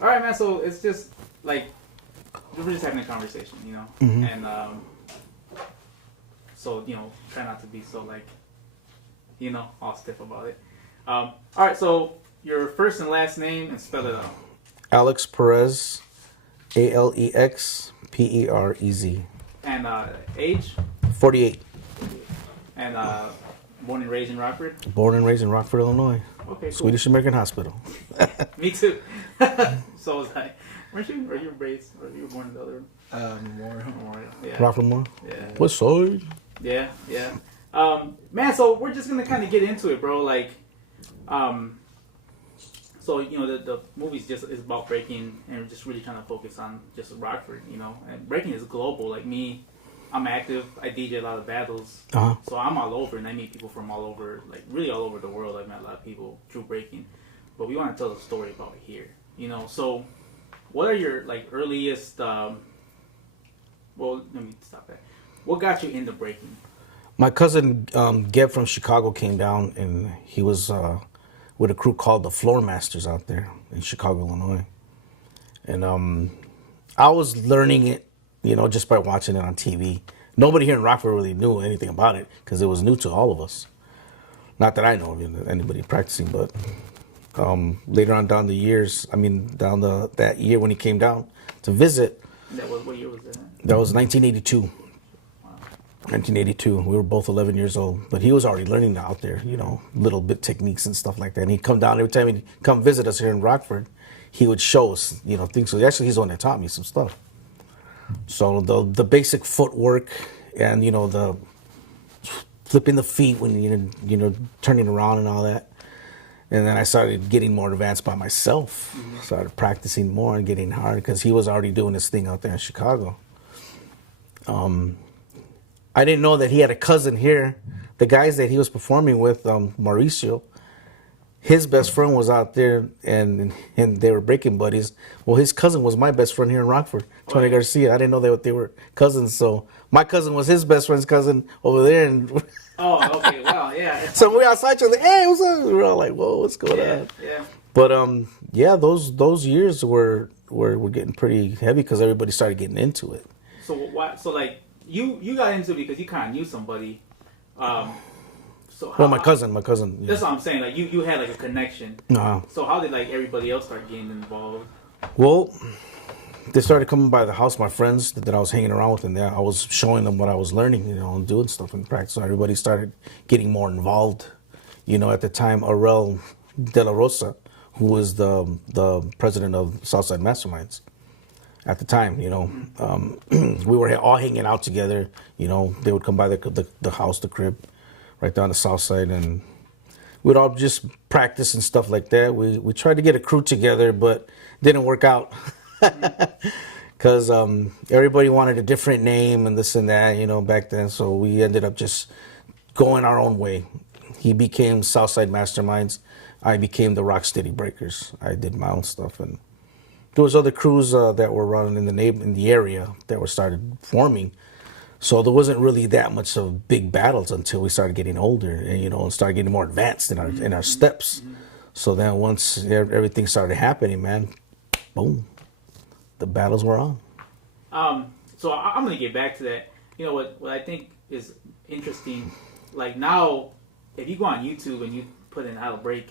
All right, man. So it's just like we're just having a conversation, and so try not to be so like, all stiff about it. All right. So your first and last name and spell it out. Alex Perez, AlexPerez. And age. 48. And born and raised in Rockford. Born and raised in Rockford, Illinois. Okay, cool. Swedish American Hospital. Me too. So was I. Weren't you? Or you were raised? Or you were born in the other one? Memorial. Yeah. Rockford more? Yeah. What side? Yeah. Man, so we're just gonna kind of get into it, bro. Like, so the movie's just is about breaking, and we're just really trying to focus on just Rockford, And breaking is global. Like me, I'm active. I DJ a lot of battles, so I'm all over, and I meet people from all over, like really all over the world. I've met a lot of people through breaking, but we want to tell the story about it here, So, what are your like earliest? Well, let me stop that. What got you into breaking? My cousin Geb from Chicago came down, and he was with a crew called the Floor Masters out there in Chicago, Illinois. And I was learning it, just by watching it on TV. Nobody here in Rockford really knew anything about it because it was new to all of us. Not that I know of anybody practicing, but later on down the years, that year when he came down to visit. What year was that? That was 1982. 1982. We were both 11 years old, but he was already learning out there, little bit techniques and stuff like that. And he'd come down every time he'd come visit us here in Rockford. He would show us, things. So actually, he's the one that taught me some stuff. So the basic footwork and the flipping the feet when turning around and all that. And then I started getting more advanced by myself. Mm-hmm. Started practicing more and getting harder because he was already doing this thing out there in Chicago. I didn't know that he had a cousin here. The guys that he was performing with, Mauricio, his best friend was out there, and they were breaking buddies. Well, his cousin was my best friend here in Rockford, Tony Garcia. I didn't know they were cousins, so my cousin was his best friend's cousin over there. And oh, okay, wow, yeah. So we outside each other, hey, what's up? We were all like, whoa, what's going on? Yeah. But those years were getting pretty heavy because everybody started getting into it. So why? So like. You got into it because you kind of knew somebody. My cousin. Yeah. That's what I'm saying. Like you had like a connection. Uh-huh. So how did like everybody else start getting involved? Well, they started coming by the house. My friends that I was hanging around with, and I was showing them what I was learning, and doing stuff in practice. So everybody started getting more involved. At the time, Aurel De La Rosa, who was the president of Southside Masterminds. At the time, we were all hanging out together. They would come by the house, the crib, right down the south side, and we'd all just practice and stuff like that. We tried to get a crew together, but didn't work out because everybody wanted a different name and this and that, back then. So we ended up just going our own way. He became Southside Masterminds. I became the Rocksteady Breakers. I did my own stuff, and there was other crews that were running in the area that were started forming. So there wasn't really that much of big battles until we started getting older and started getting more advanced in our steps. Mm-hmm. So then once everything started happening, man, boom, the battles were on. So I'm gonna get back to that. What I think is interesting, like now, if you go on YouTube and you put in how to break.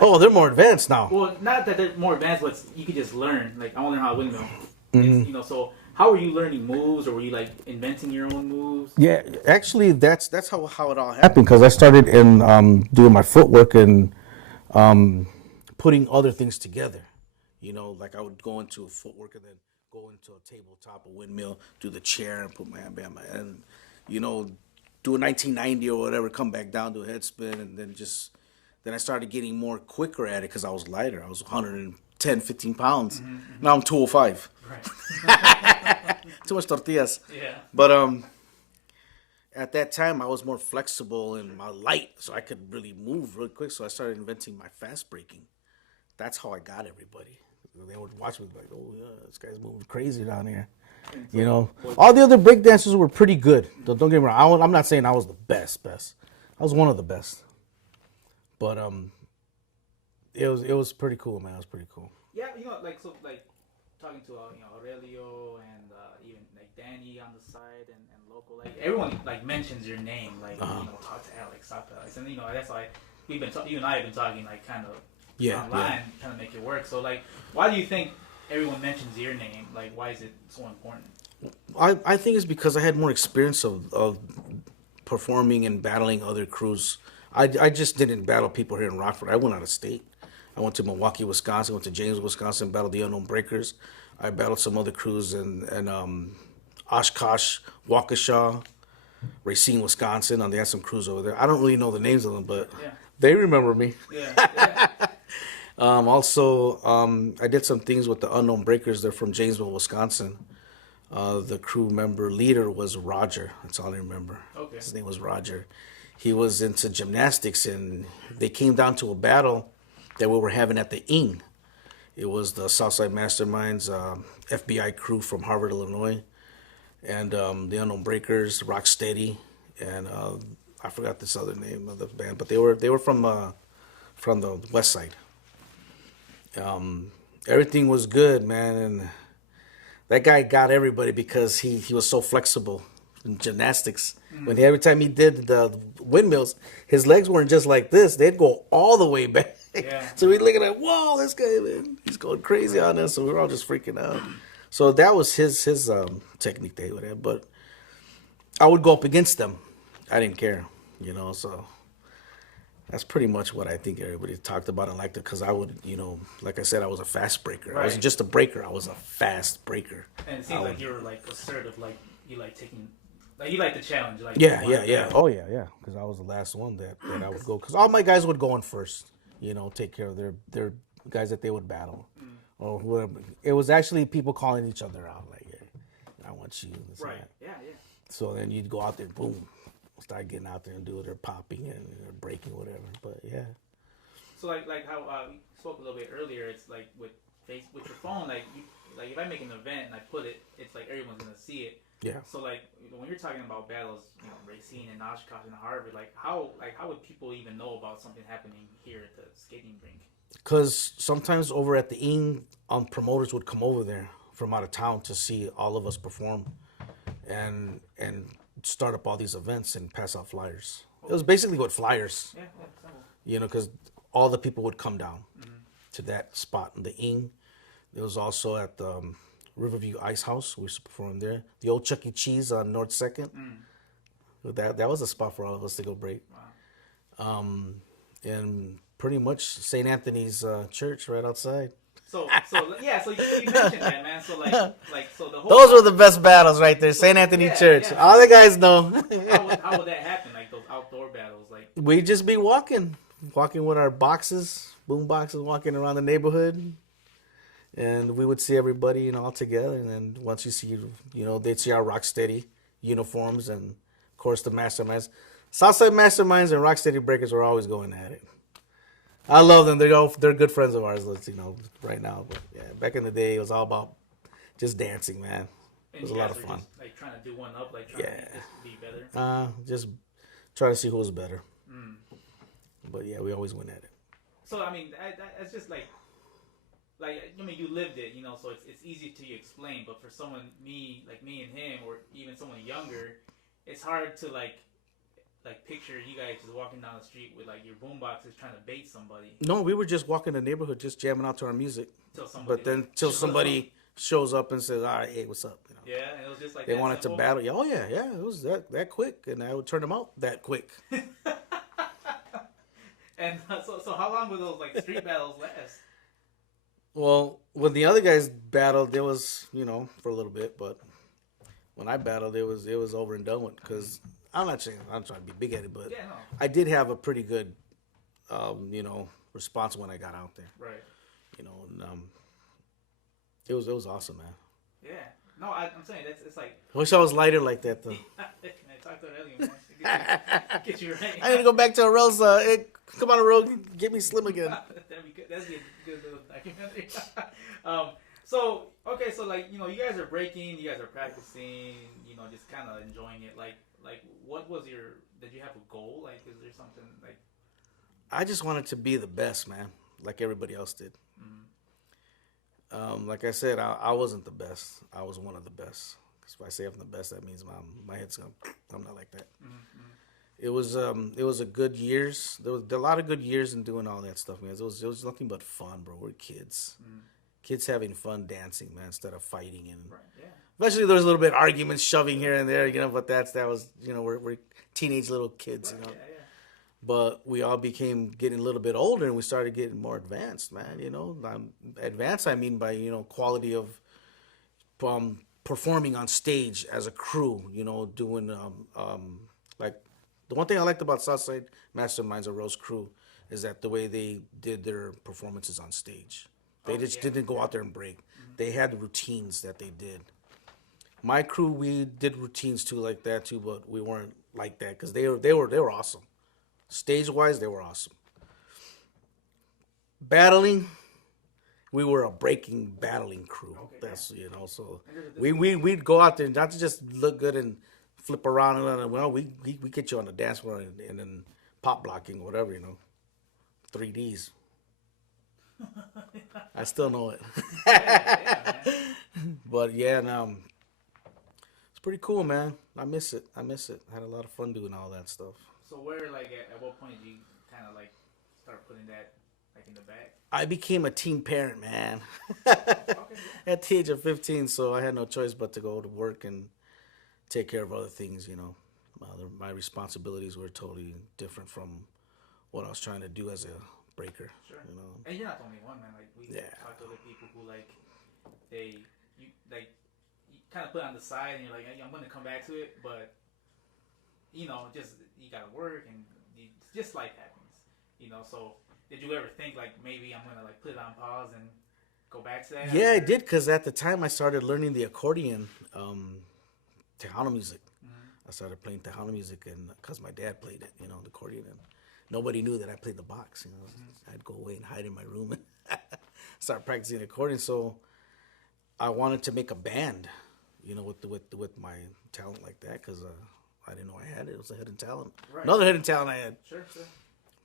Oh, they're more advanced now. Well, not that they're more advanced, but you could just learn. Like, I want to learn how to windmill. Mm-hmm. So how were you learning moves, or were you like inventing your own moves? Yeah, actually, that's how it all happened. Because I started in doing my footwork and putting other things together. Like I would go into a footwork and then go into a tabletop, a windmill, do the chair, and put my hand behind my head, do a 1990 or whatever, come back down, do a head spin, and then I started getting more quicker at it because I was lighter. I was 110, 15 pounds. Mm-hmm. Now I'm 205. Right. Too much tortillas. Yeah. But at that time, I was more flexible and my light, so I could really move really quick. So I started inventing my fast breaking. That's how I got everybody. They would watch me like, oh, yeah, this guy's moving crazy down here. All the other break dancers were pretty good. Don't get me wrong. I'm not saying I was the best. I was one of the best. But it was pretty cool, man. It was pretty cool. Yeah, like so, like talking to Aurelio and even like Danny on the side and local, like everyone like mentions your name, like talk to Alex, and that's why you and I have been talking like kind of online, kind of make it work. So like, why do you think everyone mentions your name? Like, why is it so important? I think it's because I had more experience of performing and battling other crews. I just didn't battle people here in Rockford. I went out of state. I went to Milwaukee, Wisconsin. Went to James, Wisconsin. Battled the Unknown Breakers. I battled some other crews in Oshkosh, Waukesha, Racine, Wisconsin. They had some crews over there. I don't really know the names of them, but they remember me. Yeah. Also, I did some things with the Unknown Breakers. They're from Janesville, Wisconsin. The crew member leader was Roger. That's all I remember. Okay. His name was Roger. He was into gymnastics, and they came down to a battle that we were having at the Ing. It was the Southside Masterminds, FBI crew from Harvard, Illinois, and the Unknown Breakers, Rocksteady, and I forgot this other name of the band, but they were from the West Side. Everything was good, man, and that guy got everybody because he was so flexible in gymnastics. When every time he did the windmills, his legs weren't just like this; they'd go all the way back. Yeah. So we're looking at, whoa, this guy, man, he's going crazy on us. So we were all just freaking out. So that was his technique that he would have. But I would go up against them. I didn't care, So that's pretty much what I think everybody talked about and liked it, because I would, like I said, I was a fast breaker. Right. I wasn't just a breaker. I was a fast breaker. And it seems like you were like assertive, like you like taking. Like you like the challenge, like yeah. Oh yeah. Because I was the last one that I would go. Because all my guys would go in first, take care of their guys that they would battle, or whoever. It was actually people calling each other out, like, "Hey, I want you." Right. Yeah. So then you'd go out there, boom, start getting out there and do their popping and their breaking, whatever. But yeah. So like how you spoke a little bit earlier, it's like with your phone, like if I make an event and I put it, it's like everyone's gonna see it. Yeah. So like when you're talking about battles, Racine and Oshkosh and Harvard, how would people even know about something happening here at the skating rink? Because sometimes over at the Ing, promoters would come over there from out of town to see all of us perform, and start up all these events and pass out flyers. It was basically what flyers. Yeah. Because all the people would come down to that spot in the Ing. It was also at the Riverview Ice House. We used to perform there. The old Chuck E. Cheese on North 2nd. That was a spot for all of us to go break. Wow. And pretty much St. Anthony's Church right outside. So you mentioned that, man. So so the whole those were the best battles right there. St. Anthony Church. Yeah. All the guys know. How would that happen? Like those outdoor battles, like we'd just be walking with our boxes, boom boxes, walking around the neighborhood. And we would see everybody, all together. And then once you see, they'd see our Rocksteady uniforms, and of course the Masterminds. Southside Masterminds and Rocksteady Breakers were always going at it. I love them. They're good friends of ours, right now. But yeah, back in the day, it was all about just dancing, man. It was a lot of fun. Just, like trying to do one up, like trying to be better. Just trying to see who was better. But yeah, we always went at it. So I mean, that's just like you lived it, so it's easy to explain. But for someone me and him, or even someone younger, it's hard to like picture you guys just walking down the street with like your boomboxes trying to bait somebody. No, we were just walking the neighborhood, just jamming out to our music. Till somebody shows up and says, "All right, hey, what's up?" Yeah, and it was just like they wanted to battle. Oh yeah, it was that quick, and I would turn them out that quick. And so how long would those like street battles last? Well, when the other guys battled, there was for a little bit, but when I battled, it was over and done with. Because I'm not trying to be big-headed, but I did have a pretty good, response when I got out there. Right. And, it was awesome, man. Yeah. No, I'm saying it's like. I wish I was lighter like that, though. I talked to earlier, man. Get you right. I need to go back to Arel's. Come on, Arel, get me slim again. That'd be good. That's a good little documentary. So like you guys are breaking, you guys are practicing, just kind of enjoying it. Like what was did you have a goal? Like, is there something like? I just wanted to be the best, man, like everybody else did. Like I said, I wasn't the best. I was one of the best. Because if I say I'm the best, that means my head's gonna. I'm not like that. Mm-hmm. It was a good years. There was a lot of good years in doing all that stuff, man. It was nothing but fun, bro. We're kids, kids having fun dancing, man, instead of fighting and. Right. Yeah. Eventually, there was a little bit of arguments, shoving here and there, but that was, we're teenage little kids, Right. Yeah. Yeah. But we all became getting a little bit older, and we started getting more advanced, man. Advanced, I mean by quality of performing on stage as a crew. Doing like the one thing I liked about Southside Masterminds or Rose Crew is that the way they did their performances on stage, they just didn't go out there and break. They had routines that they did. My crew, we did routines too, like that too, but we weren't like that because they were awesome. Stage wise, they were awesome. Battling, we were a battling crew. Okay, That's so we'd go out there not to just look good and flip around and we get you on the dance floor and then pop blocking whatever 3Ds. I still know it. But yeah, no. It's pretty cool, man. I miss it. I had a lot of fun doing all that stuff. So where, like, at what point did you kind of, like, start putting that, like, in the back? I became a teen parent, man. Okay. At the age of 15, so I had no choice but to go to work and take care of other things, My responsibilities were totally different from what I was trying to do as a breaker. Sure. And you're not the only one, man. Like, we talk to other people who, like, you kind of put it on the side and you're like, hey, I'm going to come back to it, but, just, you got to work and just life happens, so did you ever think, like, maybe I'm going to, like, put it on pause and go back to that? Yeah, I did, because at the time I started learning the accordion, Tejano music. I started playing Tejano music and because my dad played it, the accordion, and nobody knew that I played the box, I'd go away and hide in my room and start practicing the accordion, so I wanted to make a band, with my talent like that, because I didn't know I had it. It was a hidden talent. Right. Another hidden talent I had. Sure.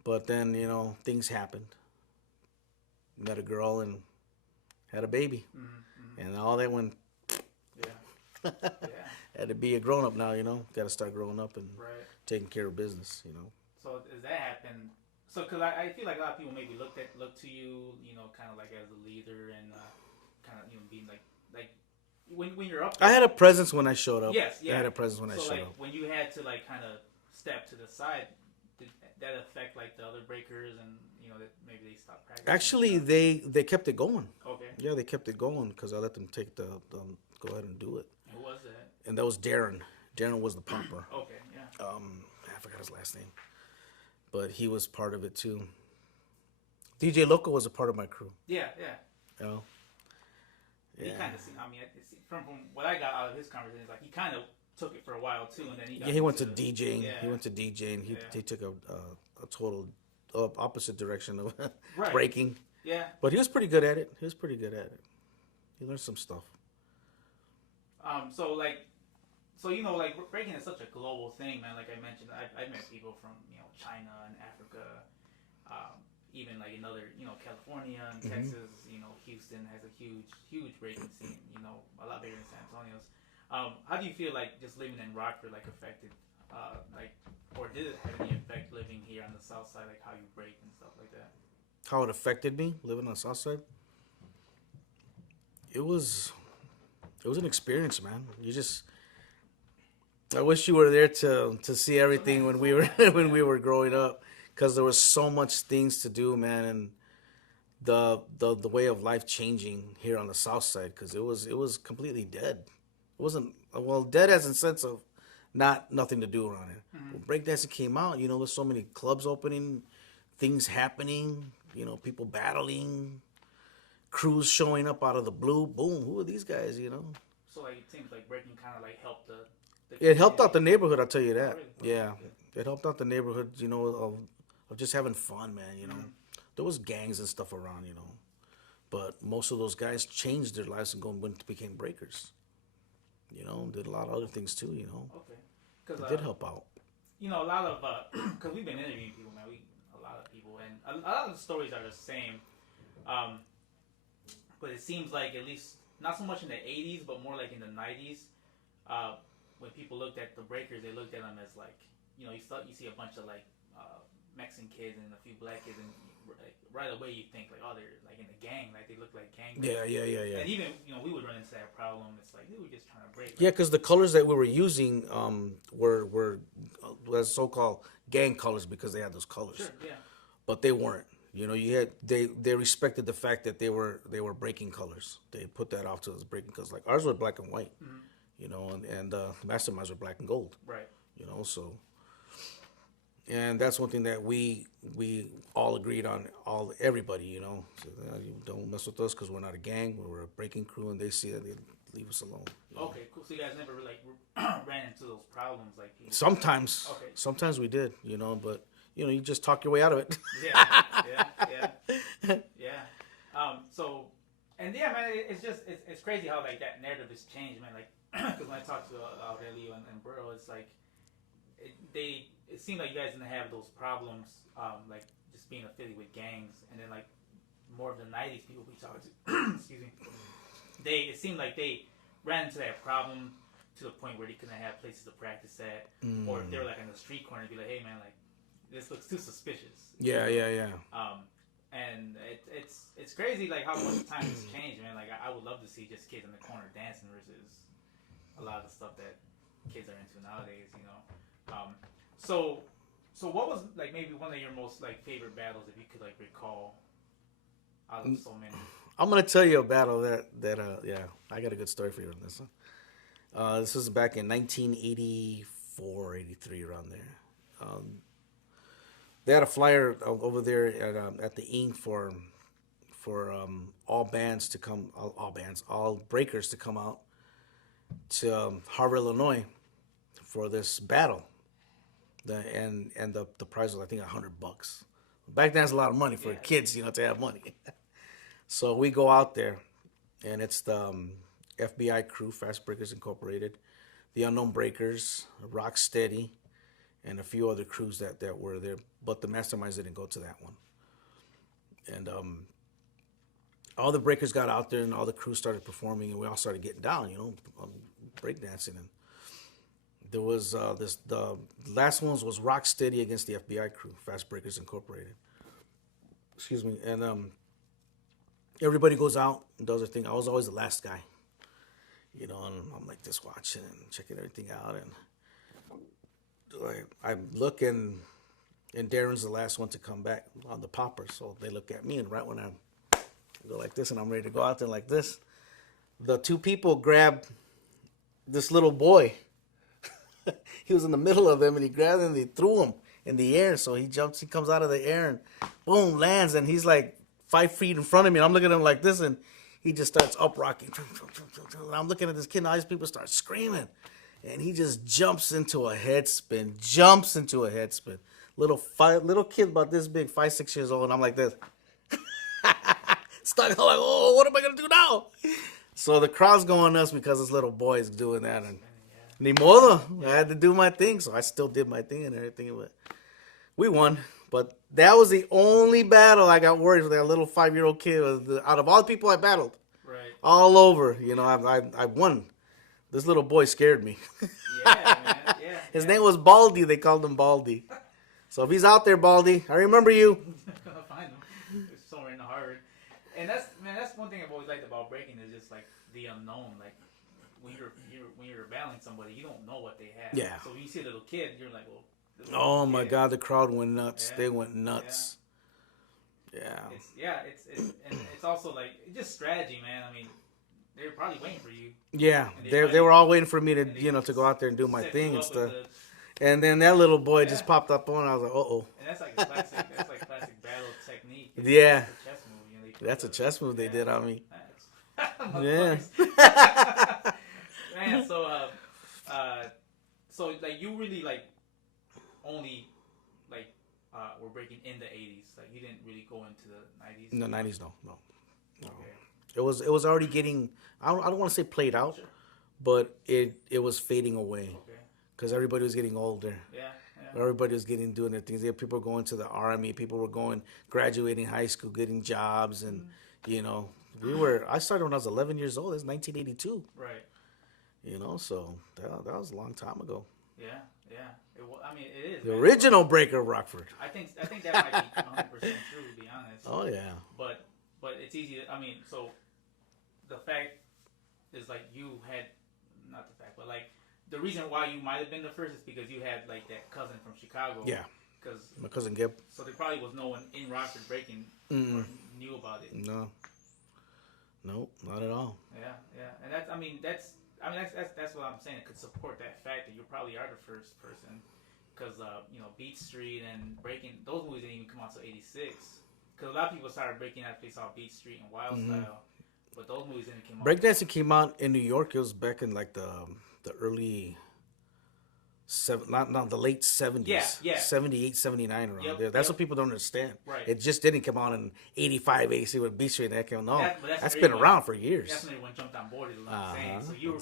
But then, things happened. Met a girl and had a baby. Mm-hmm. And all that went... Yeah. Had to be a grown-up now, Got to start growing up and taking care of business, So does that happen? So, because I feel like a lot of people maybe look to you, kind of like as a leader and kind of, being like when you're up there. I had a presence when I showed up. Yes, yeah. I had a presence when I showed up. When you had to, like, kind of step to the side, did that affect, like, the other breakers and, that maybe they stopped practicing? Actually, they kept it going. Okay. Yeah, they kept it going because I let them take go ahead and do it. Who was that? And that was Darren. Darren was the pumper. Okay, yeah. I forgot his last name. But he was part of it, too. DJ Loco was a part of my crew. Yeah. Yeah. He kind of, from what I got out of his conversation, like he kind of took it for a while too, and then he went to DJing. Yeah. He went to DJing. He took a total opposite direction of breaking. Yeah. But he was pretty good at it. He learned some stuff. So breaking is such a global thing, man. Like I mentioned, I've met people from China and Africa. Even like in other, California and Texas, Houston has a huge breaking scene, a lot bigger than San Antonio's. How do you feel like just living in Rockford, like, affected, or did it have any effect living here on the South Side, like how you break and stuff like that? How it affected me living on the South Side? It was an experience, man. I wish you were there to see everything when we were growing up. Because there was so much things to do, man, and the way of life changing here on the South Side, because it was completely dead. It wasn't dead as in sense of nothing to do around here. Mm-hmm. When breakdancing came out, there's so many clubs opening, things happening, people battling, crews showing up out of the blue. Boom, who are these guys? So like it seems like breaking kind of like helped it helped out the neighborhood. I'll tell you that. Really? Yeah, it helped out the neighborhood. Of just having fun, man, Mm-hmm. There was gangs and stuff around, but most of those guys changed their lives and became breakers. Did a lot of other things too, Okay. Cause, it did help out. A lot of, because we've been interviewing people, man, a lot of people, and a lot of the stories are the same. but it seems like at least not so much in the 80s, but more like in the 90s, when people looked at the breakers, they looked at them as like, you know, you see a bunch of like Mexican kids and a few black kids, and like, right away you think like, oh, they're like in a gang, like they look like gang members. Yeah. And even, you know, we would run into that problem. It's like they were just trying to break. Yeah, because the colors that we were using were so-called gang colors because they had those colors. Sure, yeah. But they weren't. You know, they respected the fact that they were breaking colors. They put that off to us breaking colors. Like ours were black and white. Mm-hmm. You know, and Masterminds were black and gold. Right. You know, so. And that's one thing that we all agreed on, everybody, you know. So, you don't mess with us because we're not a gang. We're a breaking crew, and they see that, they leave us alone. Okay, cool. So you guys never like ran into those problems, like sometimes. Okay. Sometimes we did, you know, but you know, you just talk your way out of it. Yeah. So, and yeah, man, it's crazy how like that narrative has changed, man. Like, because when I talk to Aurelio and Burrow, it's like it seemed like you guys didn't have those problems, like just being affiliated with gangs, and then like more of the '90s people we talked to, excuse me, it seemed like they ran into that problem to the point where they couldn't have places to practice at, or if they were like in the street corner, be like, hey man, like this looks too suspicious. Yeah. And it's crazy like how much time has changed, man. Like I would love to see just kids in the corner dancing versus a lot of the stuff that kids are into nowadays, you know. So what was like maybe one of your most like favorite battles, if you could like recall out of so many? I'm gonna tell you a battle that I got a good story for you on this one. This was back in 1984, 83, around there. They had a flyer over there at the Ink for all breakers to come out to Harvard, Illinois, for this battle. And the prize was, I think, $100. Back then, it's a lot of money for kids, you know, to have money. So we go out there, and it's the FBI crew, Fast Breakers Incorporated, the Unknown Breakers, Rocksteady, and a few other crews that were there. But the Masterminds didn't go to that one. And all the breakers got out there, and all the crews started performing, and we all started getting down, you know, breakdancing. And there was the last ones was Rocksteady against the FBI crew, Fast Breakers Incorporated. Excuse me. And everybody goes out and does their thing. I was always the last guy, you know, and I'm like this watching and checking everything out. And I look, and Darren's the last one to come back on the popper. So they look at me, and right when I go like this and I'm ready to go out there like this, the two people grab this little boy. He was in the middle of them, and he grabbed him and he threw him in the air. So he comes out of the air and boom, lands, and he's like 5 feet in front of me. And I'm looking at him like this, and he just starts up rocking. And I'm looking at this kid, and all these people start screaming. And he just jumps into a head spin. Little kid about this big, 5, 6 years old, and I'm like this. Stuck. I'm like, oh, what am I going to do now? So the crowd's going nuts because this little boy is doing that. And ni modo, I had to do my thing, so I still did my thing and everything. But we won. But that was the only battle I got worried with that little 5-year-old kid. Out of all the people I battled, right, all over, you know, I won. This little boy scared me. Yeah, man. Yeah. His name was Baldy. They called him Baldy. So if he's out there, Baldy, I remember you. Gonna find him. It's somewhere in the Harvard. And that's one thing I've always liked about breaking is just like the unknown. Like when you're battling somebody, you don't know what they have. Yeah. So when you see a little kid, you're like, well. Oh my God, the crowd went nuts. Yeah. They went nuts. Yeah. It's also like just strategy, man. I mean, they were probably waiting for you. Yeah, they were all waiting for me to to go out there and do my thing and stuff. And then that little boy just popped up on. I was like, uh-oh. And that's like classic battle technique. Yeah. That's a chess move. That's a chess move they did on me. Yeah. Man, so like you really like only like were breaking in the 80s. Like you didn't really go into the 90s. In the 90s, no. Okay. It was already getting. I don't want to say played out, sure, but it was fading away. Okay. Because everybody was getting older. Yeah. Everybody was doing their things. People were going to the army. People were graduating high school, getting jobs, and You know, I started when I was 11 years old. It's 1982. Right. You know, so that was a long time ago. Yeah, yeah. I mean, it is. The Man. original breaker of Rockford. I think that might be 100% true, to be honest. Oh yeah. But it's easy. I mean, so the fact is like you had, not the fact, but like the reason why you might have been the first is because you had like that cousin from Chicago. Yeah. Because my cousin Gib. So there probably was no one in Rockford breaking or knew about it. No. Nope, not at all. Yeah, yeah, and that's what I'm saying. It could support that fact that you probably are the first person, because Beat Street and Breaking, those movies didn't even come out until '86. Because a lot of people started breaking after they saw Beat Street and Wild Style, but those movies didn't come out. Breakdancing came out in New York. It was back in like the early not the late 70s. Yeah. 78, 79 around there. That's what people don't understand. Right. It just didn't come out in 85, 86 with Beat Street and that came. No, that's been everyone, around for years. That's when everyone jumped on board. Is what I'm saying. So you were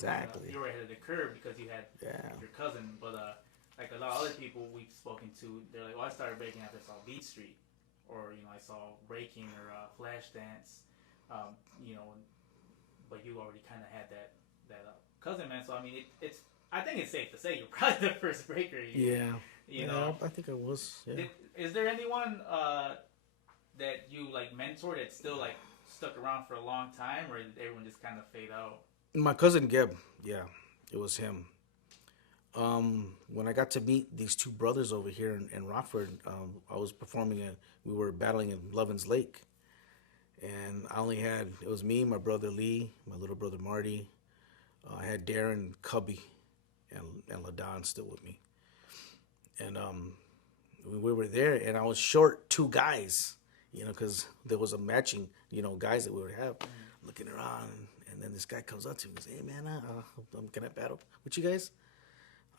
you were ahead of the curve because you had your cousin. But like a lot of other people we've spoken to, they're like, "Well, I started breaking after I saw Beat Street, or I saw Breaking or Flashdance, but you already kind of had that cousin, man. So I mean, it's. I think it's safe to say you're probably the first breaker. You know, I think I was. Yeah. Is there anyone that you like mentored that still like stuck around for a long time, or did everyone just kind of fade out? My cousin Geb, yeah, it was him. When I got to meet these two brothers over here in Rockford, I was performing we were battling in Lovin's Lake, and it was me, my brother Lee, my little brother Marty. I had Darren, Cubby, and LaDon still with me. And we were there, and I was short two guys, because there was a matching, guys that we would have. Looking around, and then this guy comes up to me and says, "Hey, man, can I battle with you guys?"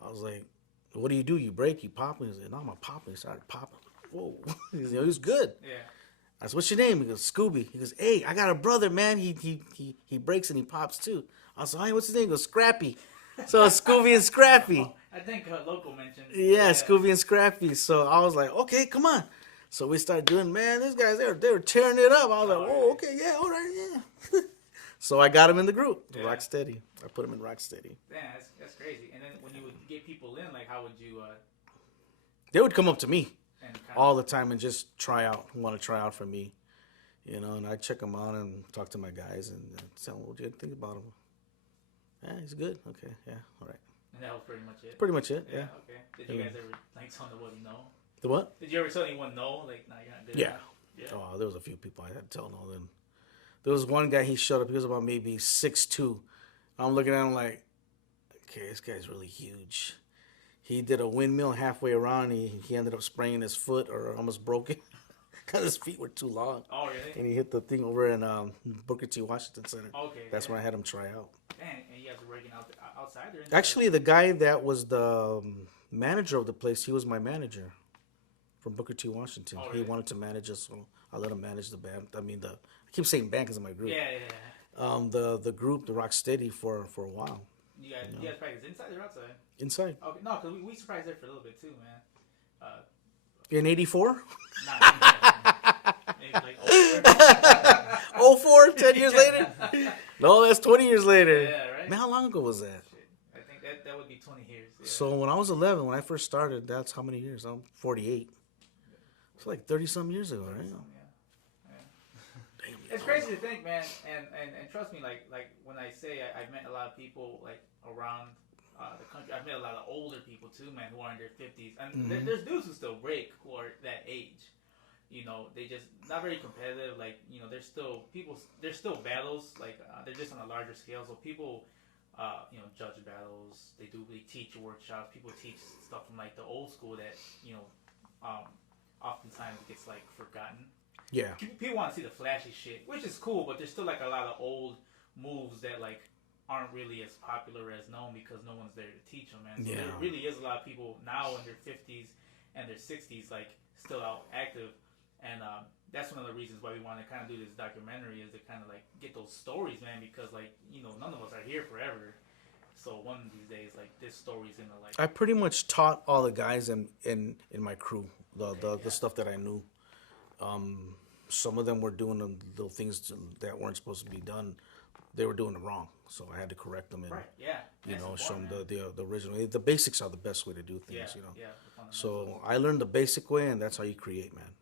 I was like, "What do? You break? You pop?" And he said, "No, I'm going to pop." And he started popping. Whoa. He was good. Yeah. I said, "What's your name?" He goes, "Scooby." He goes, "Hey, I got a brother, man. He breaks and he pops too." I said, "Hey, what's his name?" He goes, "Scrappy." So Scooby and Scrappy. Oh, I think Local mentioned. Yeah, Scooby and Scrappy. So I was like, "Okay, come on." So we started doing, man, these guys, they were tearing it up. I was like, "Whoa, okay, yeah, all right, yeah." So I got him in the group, Rocksteady. I put him in Rocksteady. Yeah, that's crazy. And then when you would get people in, like, how would you... They would come up to me all the time and just want to try out for me. And I'd check them out and talk to my guys and tell them, "What do you think about him?" "Yeah, he's good." "Okay, yeah, all right." And that was pretty much it? Pretty much it, yeah. Okay. Did you guys ever, like, tell anyone no? The what? Did you ever tell anyone no? Like, "No, you're not good enough"? Yeah. Oh, there was a few people I had to tell no. Then there was one guy, he showed up. He was about maybe 6'2". I'm looking at him like, okay, this guy's really huge. He did a windmill halfway around. He ended up spraining his foot or almost broke it because his feet were too long. Oh, really? And he hit the thing over in Booker T. Washington Center. Okay. That's when I had him try out. Man, and you guys were working outside or inside? Actually, the guy that was the manager of the place, he was my manager from Booker T. Washington. Oh, really? He wanted to manage us, so I let him manage the band. I mean, I keep saying band because of my group. Yeah. The group, the Rocksteady, for a while. You guys practice inside or outside? Inside. Okay, no, because we surprised there for a little bit too, man. In '84? Maybe like 04, 10 years later? No, that's 20 years later. Yeah, right? Man, how long ago was that? Shit. I think that would be 20 years. Yeah. So when I was 11, when I first started, that's how many years? I'm 48. It's like 30-some years ago, right? Yeah. Damn, it's crazy to think, man, and trust me, like when I say I've met a lot of people like around the country, I've met a lot of older people too, man, who are in their 50s, and there's dudes who still break who are that age. They just not very competitive. Like, there's still battles. Like, they're just on a larger scale. So people, judge battles. They teach workshops. People teach stuff from like the old school that oftentimes gets like forgotten. Yeah. People want to see the flashy shit, which is cool, but there's still like a lot of old moves that like aren't really as popular as known because no one's there to teach them, man. So there really is a lot of people now in their 50s and their 60s like still out active. And that's one of the reasons why we want to kind of do this documentary is to kind of like get those stories, man, because like, none of us are here forever. So one of these days, like this story's gonna like. I pretty much taught all the guys in my crew the stuff that I knew. some of them were doing the little things that weren't supposed to be done. They were doing it wrong, so I had to correct them and Right. Yeah. show them the original. The basics are the best way to do things. Yeah. Yeah. So I learned the basic way, and that's how you create, man.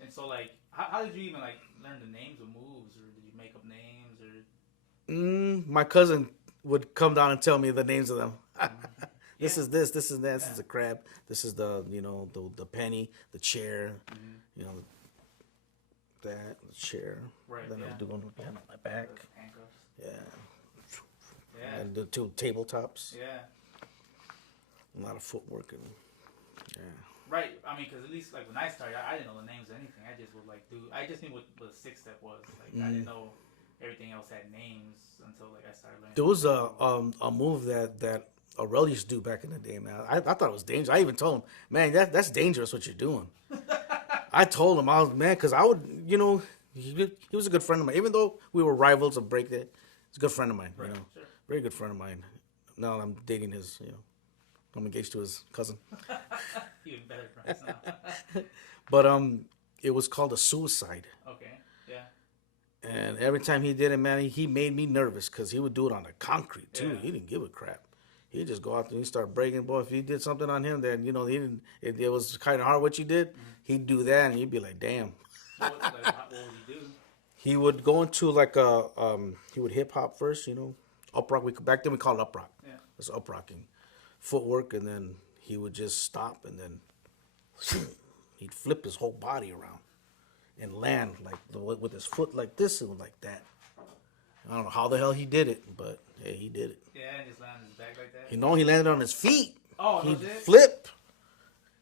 And so, like, how did you even like learn the names of moves, or did you make up names, or? My cousin would come down and tell me the names of them. This Yeah. is this is that, this is the crab, this is the the penny, the chair, that the chair. Right. Then I would do one on my back. Handcuffs. Yeah. And the two tabletops. Yeah. A lot of footwork and Right. I mean, because at least like when I started, I didn't know the names of anything. I just would like do. I just knew what a 6-step was. Like I didn't know everything else had names until like I started learning. There was a move that Aurel used to do back in the day, man. I thought it was dangerous. I even told him, man, that's dangerous what you're doing. I told him, because I would, he was a good friend of mine. Even though we were rivals of breakdance, he's a good friend of mine, Right, sure. Very good friend of mine. Now I'm dating his, I'm engaged to his cousin. Even better friends now. But it was called a suicide. Okay, yeah. And every time he did it, man, he made me nervous because he would do it on the concrete too. Yeah. He didn't give a crap. He'd just go out there and start breaking. Boy, if you did something on him, then he didn't. It was kind of hard what you did. He'd do that, and he'd be like, "Damn." What would he do? He would go into like he would hip hop first, up rock. Back then we called it up rock. Yeah. It's up rocking, footwork, and then he would just stop, and then he'd flip his whole body around and land like with his foot like this and like that. I don't know how the hell he did it, but hey, he did it. Yeah, and just land on his back like that. He landed on his feet. Oh, He'd legit? flip.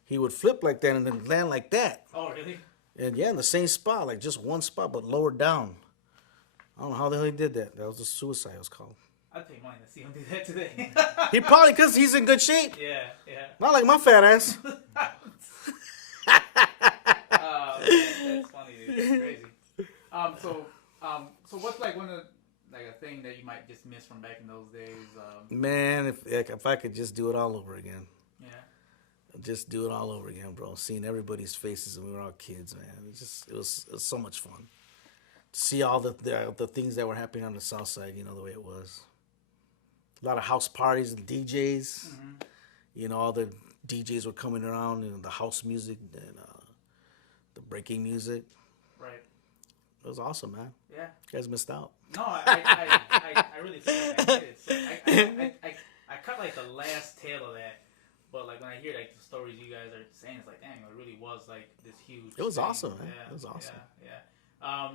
He would flip like that and then land like that. Oh, really? And yeah, in the same spot, like just one spot, but lower down. I don't know how the hell he did that. That was a suicide, it was called. I'd pay money to see him do that today. He probably, because he's in good shape. Yeah. Not like my fat ass. Oh, man, that's funny, dude. That's crazy. So what's like one of like a thing that you might just miss from back in those days? Man, if I could just do it all over again. Yeah. Just do it all over again, bro. Seeing everybody's faces when we were all kids, man. It was so much fun. To see all the things that were happening on the south side, the way it was. A lot of house parties and DJs. Mm-hmm. All the DJs were coming around, the house music and the breaking music. Right. It was awesome, man. Yeah. You guys missed out. No, I really feel like I did. So I cut like the last tail of that, but like when I hear like the stories you guys are saying, it's like, dang, it really was like this huge. It was thing. awesome, man. Yeah, it was awesome. Yeah.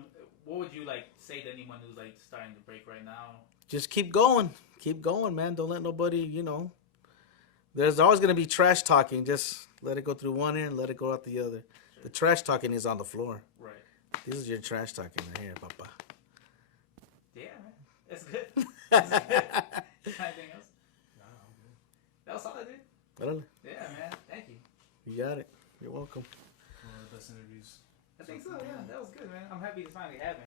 What would you like say to anyone who's like starting to break right now? Just keep going, man. Don't let nobody, There's always gonna be trash talking. Just let it go through one ear and let it go out the other. Sure. The trash talking is on the floor. Right. This is your trash talking right here, Papa. Yeah, man. That's good. That's good. Anything else? No, I'm good. That was solid, dude. Really? Yeah, man. Thank you. You got it. You're welcome. One of the best interviews. I think so, yeah. That was good, man. I'm happy to finally have him.